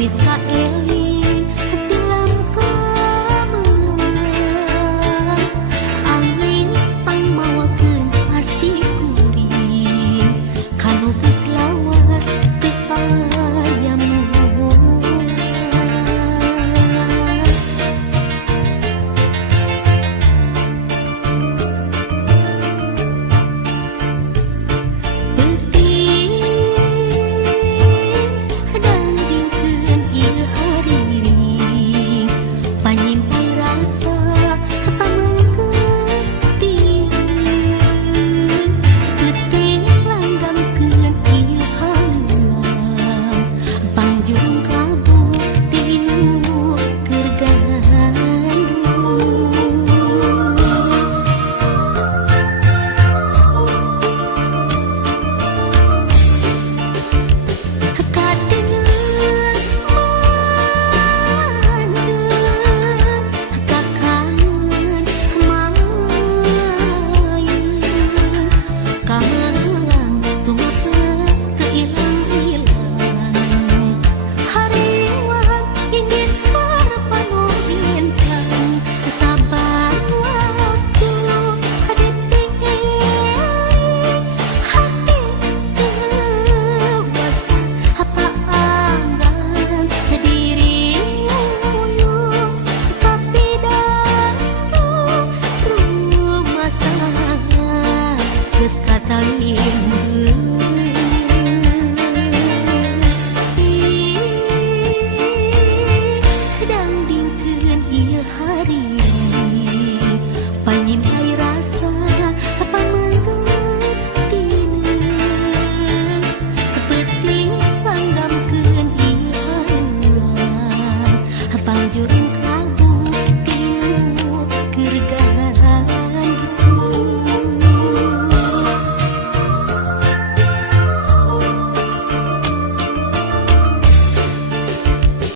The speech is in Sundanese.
wis kaeling tilam kemenangan angin pangmawakeun pasikuring kanu geus lawas teu aya mulan panyimpan rasa pamangketing teuting langgamkeun ieu haluang pangjung kabu tinu keur gandrung kadengeun geus katalimbeun dangdingkeun ieu hari panyimpan